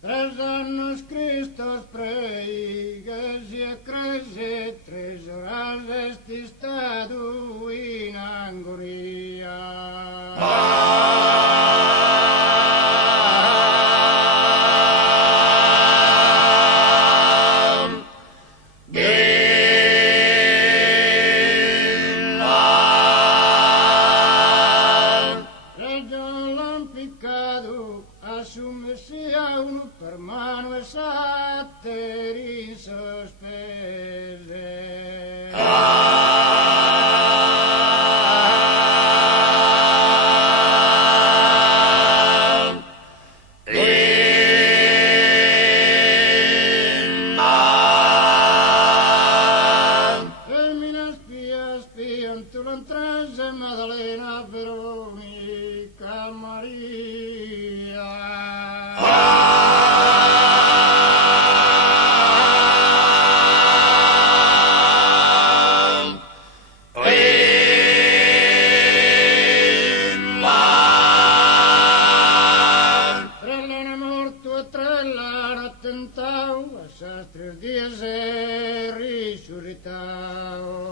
3 annos Cristos preigues e crese, 3 horas este estado in angoria. Assumersi a uno per mano e satteri sospese. Femmina spia, spianto l'antrase, Maddalena Veronica Maria. Attentau a 3 dies e risuscitau.